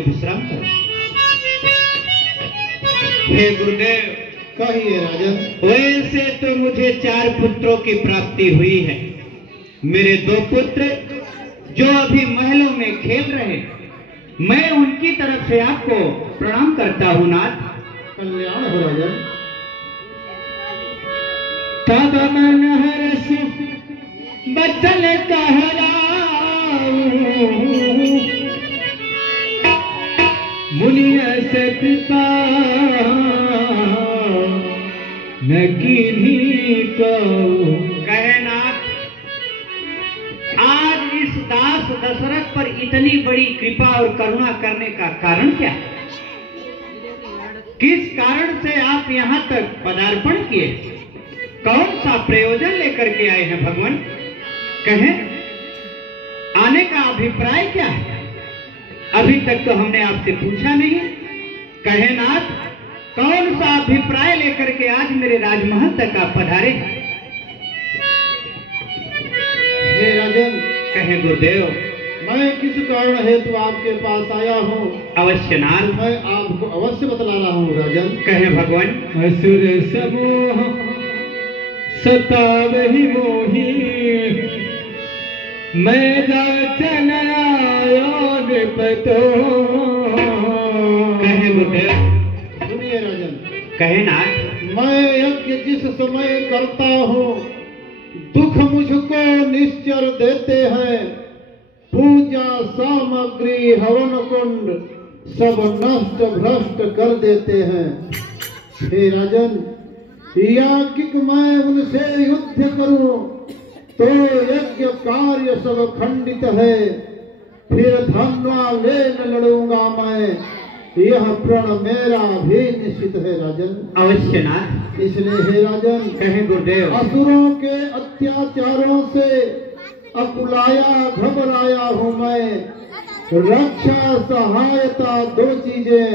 में विश्राम करो। हे गुरुदेव, कहिए राजन। वैसे तो मुझे 4 पुत्रों की प्राप्ति हुई है। मेरे 2 पुत्र जो अभी महलों में खेल रहे, मैं उनकी तरफ से आपको प्रणाम करता हूँ नाथ। कल्याण हो राजन। तब मन हर्ष बचल कहलाऊं, मुनिया से कृपा न कीन्ही को। कहे नाथ, आज इस दास दशरथ पर इतनी बड़ी कृपा और करुणा करने का कारण क्या है? किस कारण से आप यहाँ तक पदार्पण किए? कौन सा प्रयोजन लेकर के आए हैं भगवान? कहें, आने का अभिप्राय क्या है? अभी तक तो हमने आपसे पूछा नहीं। कहे नाथ, कौन सा अभिप्राय लेकर के आज मेरे राजमहल तक आप पधारे? हे राजन। कहे गुरुदेव, मैं किस कारण हेतु आपके पास आया हूँ? अवश्य नाथ, मैं आपको अवश्य बतला रहा हूँ राजन। कहे भगवान, असुर समूह सतावहि मोही, मैं जाचन आयो निपतो। कहे गुरुदेव, सुनिए राजन। कहे नाथ, मैं यज्ञ जिस समय करता हूँ, दुख मुझको निश्चर देते हैं। पूजा सामग्री हवन कुंड सब नष्ट भ्रष्ट कर देते हैं। हे राजन, याज्ञिक मैं उनसे युद्ध करूं तो यज्ञ कार्य सब खंडित है। फिर धनवा ले न लड़ूंगा मैं, यह प्रण मेरा भी निश्चित है राजन। अवश्य नाथ। इसलिए हे राजन, कहे गुरुदेव, असुरों के अत्याचारों से अकुलाया घबराया हूँ मैं। रक्षा सहायता 2 चीजें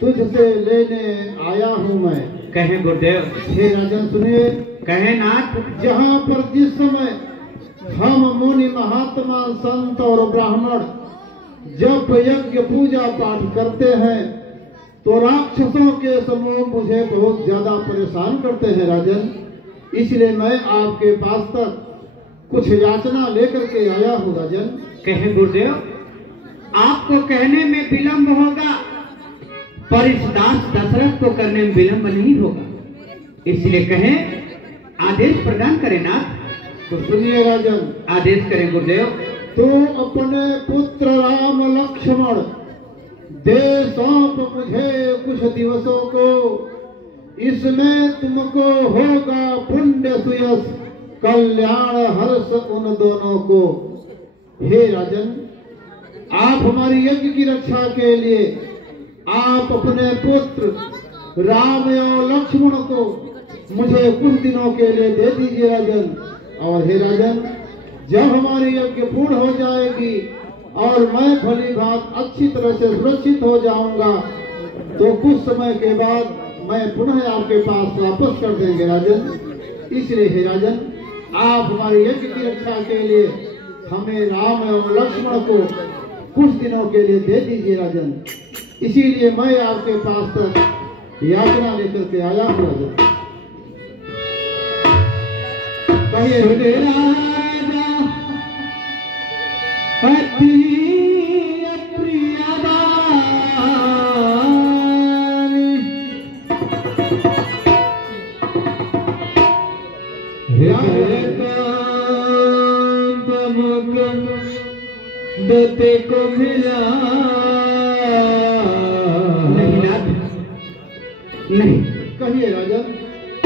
तुझसे लेने आया हूँ मैं। कहे गुरुदेव, हे राजन सुनिए। कहे नाथ, जहाँ पर जिस समय हम मुनि महात्मा संत और ब्राह्मण जब यज्ञ पूजा पाठ करते हैं तो राक्षसों के समूह मुझे बहुत ज्यादा परेशान करते हैं राजन। इसलिए मैं आपके पास तक कुछ याचना लेकर के आया हूँ राजन। कहे गुरुदेव, आपको कहने में विलंब होगा, पर इस दास दशरथ को करने में विलंब नहीं होगा। इसलिए कहें, आदेश प्रदान करें नाथ। तो सुनिए राजन। आदेश करें गुरुदेव। तो अपने पुत्र राम लक्ष्मण दे सौंप मुझे कुछ दिवसों को, इसमें तुमको होगा पुण्य सुयस कल्याण हर्ष उन दोनों को। हे राजन, आप हमारी यज्ञ की रक्षा के लिए आप अपने पुत्र राम और लक्ष्मण को मुझे कुछ दिनों के लिए दे दीजिए राजन। और हे राजन, जब हमारी यज्ञ पूर्ण हो जाएगी और मैं भली भांति अच्छी तरह से सुरक्षित हो जाऊंगा तो कुछ समय के बाद मैं पुनः आपके पास वापस कर देंगे राजन। इसलिए हे राजन, आप हमारे यज्ञ की रक्षा के लिए हमें राम और लक्ष्मण को कुछ दिनों के लिए दे दीजिए राजन। इसीलिए मैं आपके पास तक याचना लेकर के आया हूँ राजन। कहिए राजा पति प्रियदान, दते को मिला नहीं। कहिए राजन,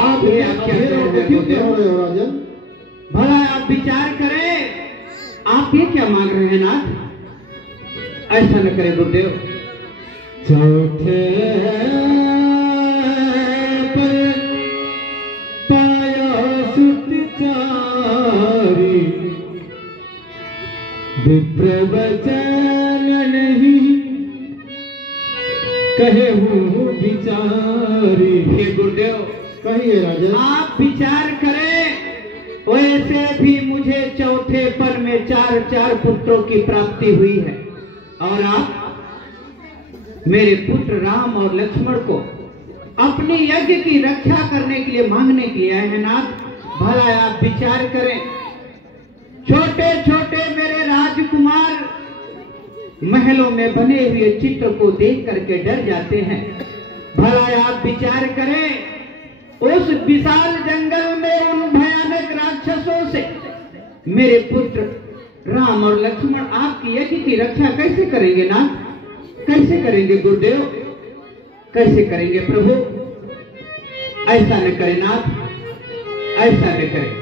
आप क्या हो रहे हो राजन? भला आप विचार करें, आप ये क्या मांग रहे हैं नाथ? ऐसा न करें गुरुदेव। चौथे पर पाया सुत चारी, विप्र वचन नहीं कहे हूँ विचारी। हे गुरुदेव, कहिए राजन। आप विचार करें, वैसे भी मुझे चौथे पर में 4 पुत्रों की प्राप्ति हुई है, और आप मेरे पुत्र राम और लक्ष्मण को अपने यज्ञ की रक्षा करने के लिए मांगने के लिए आए हैं नाथ। भला आप विचार करें, छोटे छोटे मेरे राजकुमार महलों में बने हुए चित्र को देख करके डर जाते हैं। भला आप विचार करें, उस विशाल जंगल में उन भयानक राक्षसों से मेरे पुत्र राम और लक्ष्मण आपकी यज्ञ की रक्षा कैसे करेंगे नाथ? कैसे करेंगे गुरुदेव? कैसे करेंगे प्रभु? ऐसा न करें नाथ, ऐसा न करें।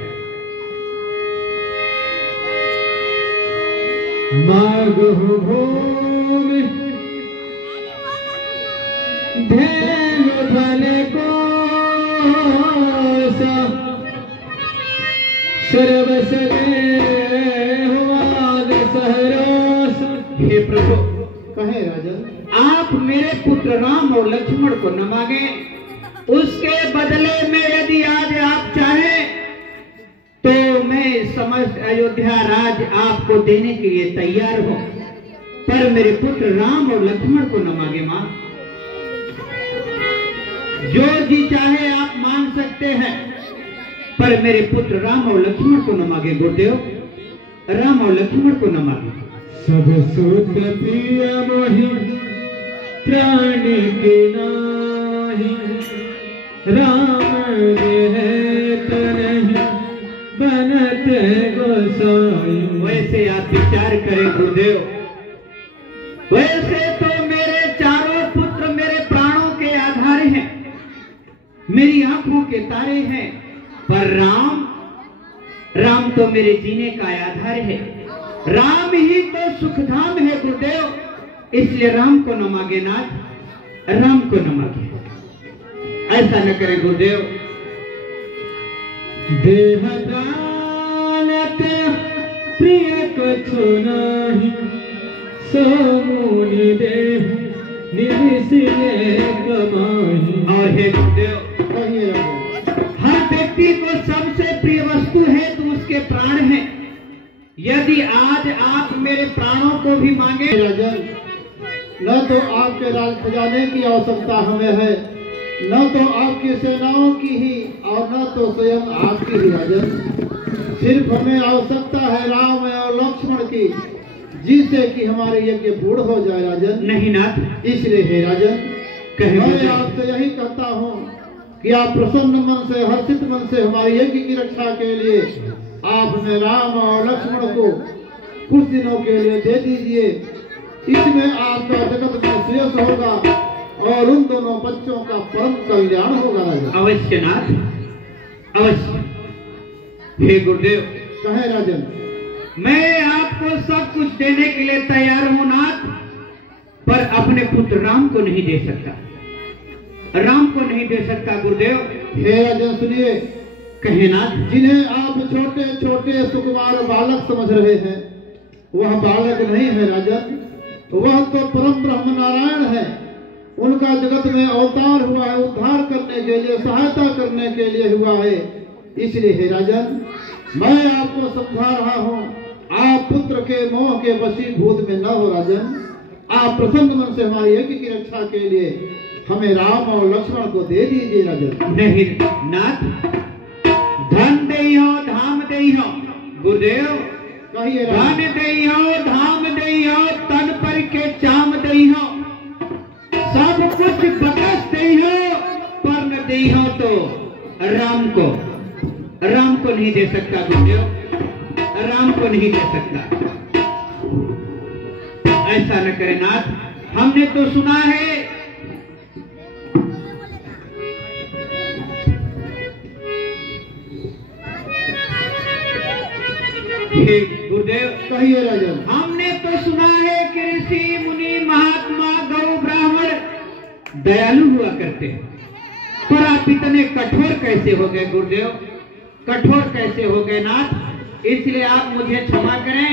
मागो भूमि ध्यान फले को सर्वसदे हुआद सहरोस। हे प्रभु, कहे राजन, आप मेरे पुत्र राम और लक्ष्मण को न मांगे, उसके बदले में यदि आज आप चाहें तो मैं समस्त अयोध्या राज आपको देने के लिए तैयार हूं, पर मेरे पुत्र राम और लक्ष्मण को न मांगे मां। जो जी चाहे आप मांग सकते हैं, पर मेरे पुत्र राम और लक्ष्मण को न मांगे गुरुदेव, राम और लक्ष्मण को न मांगे। सब सुत प्रिय मोहि प्राण के नाही, राम है तनहि बनत गोसाई। वैसे आप विचार करें गुरुदेव, वैसे तो मेरे चारों पुत्र मेरे प्राणों के आधार हैं, मेरी आंखों के तारे हैं, पर राम तो मेरे जीने का आधार है। राम ही तो सुखधाम है गुरुदेव, इसलिए राम को न मांगे नाथ, राम को न मांगे। ऐसा न करे गुरुदेव। देह प्राणत प्रिय कछु नाही, सो मुनि देह निविसिले कमाही। और हे गुरुदेव, हर व्यक्ति को सबसे प्रिय वस्तु है तो उसके प्राण हैं। यदि आज आप मेरे प्राणों को भी मांगे, राजन, न तो आपके राज खजाने की आवश्यकता हमें है, न तो आपकी सेनाओं की ही, और न तो स्वयं आपकी ही राजन। सिर्फ हमें आवश्यकता है राम और लक्ष्मण की, जिससे कि हमारे यज्ञ पूर्ण हो जाए राजन। नहीं नाथ, इसलिए हे राजन, मैं आपसे यही कहता हूँ कि आप प्रसन्न मन से, हर्षित मन से हमारे यज्ञ की रक्षा के लिए आप हमें राम और लक्ष्मण को कुछ दिनों के लिए दे दीजिए। इसमें आपका जगत में श्रेयस होगा और उन दोनों बच्चों का परम कल्याण होगा राजन। अवश्य नाथ, अवश्य। हे गुरुदेव, कहे राजन, मैं आपको सब कुछ देने के लिए तैयार हूं नाथ, पर अपने पुत्र राम को नहीं दे सकता, राम को नहीं दे सकता गुरुदेव। हे राजन सुनिए, कहे नाथ, जिन्हें आप छोटे छोटे सुकुमार बालक समझ रहे हैं, वह बालक नहीं है राजन, वह तो परम ब्रह्म नारायण है। उनका जगत में अवतार हुआ है, उद्धार करने के लिए, सहायता करने के लिए हुआ है। इसलिए हे राजन, मैं आपको समझा रहा हूँ, आप पुत्र के मोह के वशीभूत में न हो राजन। आप प्रसन्न मन से हमारी यज्ञ की रक्षा के लिए हमें राम और लक्ष्मण को दे दीजिए राजन। नहीं नाथ, धन देइहो धाम देइहो गुरुदेव, कहिए धन देइहो धाम देइहो, तन पर के चाम देइहो, सब कुछ बकस देइहो, पर न देइहो तो राम को नहीं दे सकता गुरुदेव, राम को नहीं दे सकता। ऐसा न करे नाथ, हमने तो सुना है गुरुदेव, कहिए राजन, हमने तो सुना है कि ऋषि मुनि महात्मा गौ ब्राह्मण दयालु हुआ करते हैं, पर आप इतने कठोर कैसे हो गए गुरुदेव? कठोर कैसे हो गए नाथ? इसलिए आप मुझे क्षमा करें,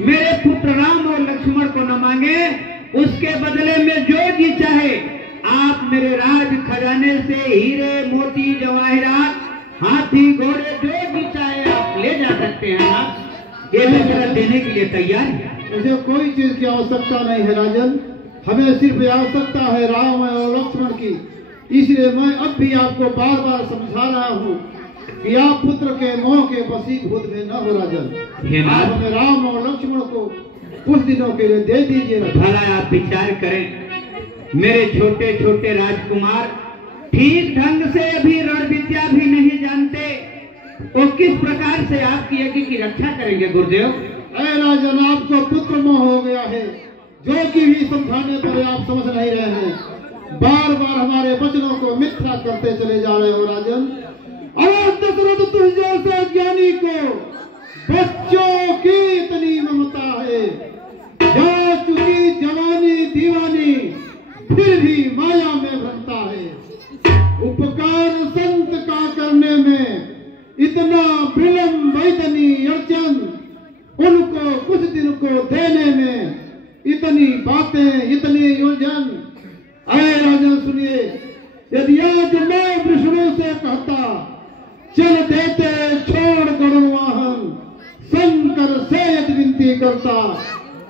मेरे पुत्र राम और लक्ष्मण को न मांगे, उसके बदले में जो जी चाहे आप मेरे राज खजाने से हीरे मोती जवाहरात, हाथी घोड़े, जो भी चाहे आप ले जा सकते हैं नाथ। ये मैं देने के लिए तैयार है। मुझे कोई चीज की आवश्यकता नहीं है राजन, हमें सिर्फ आवश्यकता है राम और लक्ष्मण की। इसलिए मैं अब भी आपको बार बार समझा रहा हूँ कि आप पुत्र के मोह के वशीभूत में न हो राजन। आप हमें राम और लक्ष्मण को कुछ दिनों के लिए दे दीजिए। भला आप विचार करें, मेरे छोटे छोटे राजकुमार ठीक ढंग से अभी रण विद्या भी नहीं जानते, वो किस प्रकार से आपकी यज्ञ की रक्षा करेंगे गुरुदेव? अरे राजन, आपको पुत्र मोह हो गया है, जो कि भी समझाने पर आप समझ नहीं रहे हैं। बार बार हमारे वचनों को मिथ्या करते चले जा रहे हो राजन। अरे दशरथ, तुझ जैसे ज्ञानी को बच्चों की इतनी ममता है, जा चुकी जवानी दीवानी फिर भी माया में भरता है। उपकार संत का करने में इतना विलंब, इतनी अड़चन, उनको कुछ दिन को देने में इतनी बातें, इतनी उलझन। अरे राजन सुनिए, यदि आज मैं विष्णु से कहता चल देते छोड़ गरुड़ वाहन, शंकर से यदि विनती करता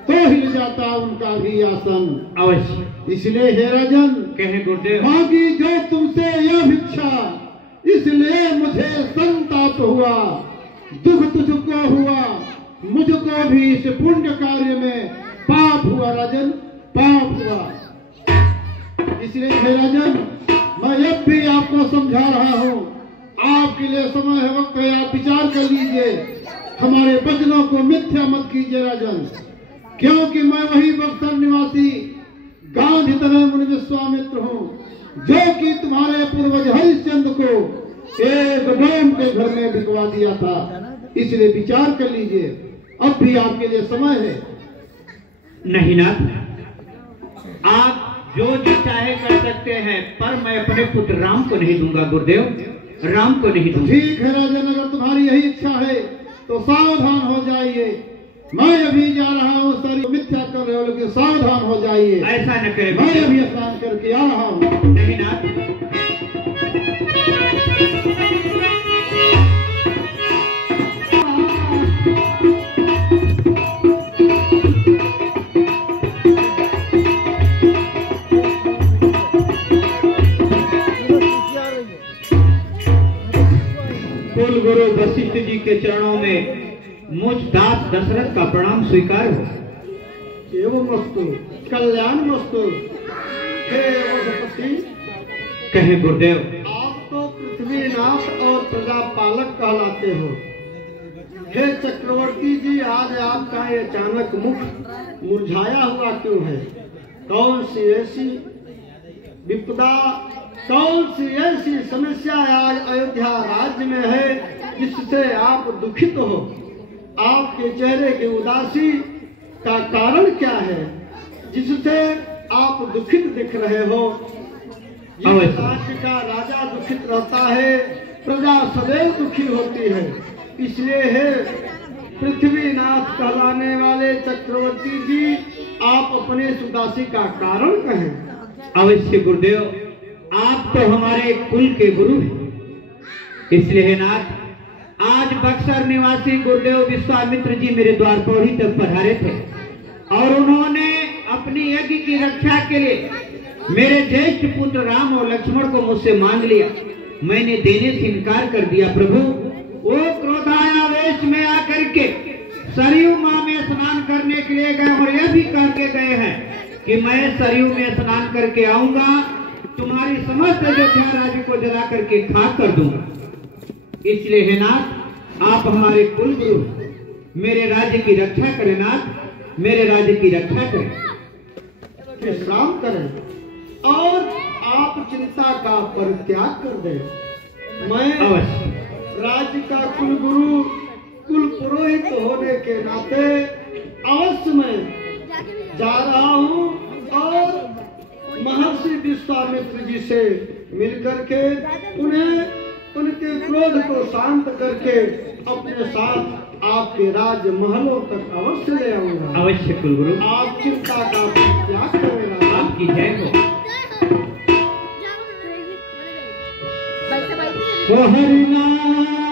तो हिल जाता उनका भी आसन। अवश्य। इसलिए हे राजन, कहे गुरुदेव, मांगी जो तुमसे यह भिक्षा, इसलिए मुझे संताप हुआ, दुख तुझको हुआ, मुझको भी इस पुण्य कार्य में पाप हुआ राजन, पाप हुआ। इसलिए हे राजन, मैं अब भी आपको समझा रहा हूँ, आपके लिए समय है, वक्त है, आप विचार कर लीजिए, हमारे वचनों को मिथ्या मत कीजिए राजन। क्योंकि मैं वही बक्सर निवासी गांधी तनय मुनि विश्वामित्र हूँ, जो कि तुम्हारे पूर्वज हरिश्चंद्र को एक डोम के घर में बिकवा दिया था। इसलिए विचार कर लीजिए, अब भी आपके लिए समय है। नहीं नाथ, आप जो जो चाहे कर सकते हैं, पर मैं अपने पुत्र राम को नहीं दूंगा गुरुदेव, राम को नहीं दूंगा। ठीक है राजन, अगर तुम्हारी यही इच्छा है तो सावधान हो जाइए। मैं अभी जा रहा हूँ, सारी मिथ्या कर रहे हो, लेकिन सावधान हो जाइए। ऐसा न करें, मैं अभी स्नान करके आ रहा हूँ। नहीं नाथ, कुल गुरु वशिष्ठ जी के चरणों में मुझ दास दशरथ का प्रणाम स्वीकार हो। एवं मस्तु, कल्याण मस्तु। हे वधपति, कहे गुरुदेव, आप तो पृथ्वीनाथ और प्रजापालक कहलाते हो। हे चक्रवर्ती जी, आज आपका ये अचानक मुख मुरझाया हुआ क्यों है? कौन सी ऐसी विपदा, कौन सी ऐसी समस्या आज अयोध्या राज्य में है जिससे आप दुखित हो? आपके चेहरे की उदासी का कारण क्या है जिससे आप दुखित दिख रहे हो? जिस राज्य का राजा दुखित रहता है, प्रजा सदैव दुखी होती है। इसलिए है पृथ्वीनाथ कहलाने वाले चक्रवर्ती जी, आप अपने उदासी का कारण कहें। अवश्य गुरुदेव, आप तो हमारे कुल के गुरु हैं। इसलिए है नाथ, आज बक्सर निवासी गुरुदेव विश्वामित्र जी मेरे द्वार पौड़ी तक पधारे थे और उन्होंने अपनी यज्ञ की रक्षा के लिए मेरे ज्येष्ठ पुत्र राम और लक्ष्मण को मुझसे मांग लिया। मैंने देने से इनकार कर दिया। प्रभु, वो क्रोधावेश में आकर के सरयू मां में स्नान करने के लिए गए और यह भी कह के गए हैं कि मैं सरयू में स्नान करके आऊंगा, तुम्हारी समस्त अयोध्या राज्य को जला करके खाक कर दूंगा। इसलिए हे नाथ, आप हमारे कुल गुरु, मेरे राज्य की रक्षा करें नाथ, मेरे राज्य की रक्षा करें, विश्राम करें और आप चिंता का परित्याग कर दें। मैं अवश्य राज्य का कुल गुरु, कुल पुरोहित होने के नाते अवश्य मैं जा रहा हूँ और महर्षि विश्वामित्र जी से मिलकर के उन्हें उनके क्रोध को शांत करके अपने साथ आपके राज्य महलों तक अवश्य ले आऊंगा। अवश्य कुलगुरु, आप चिंता का त्याग करेगा। आपकी जय हो। हरि नाम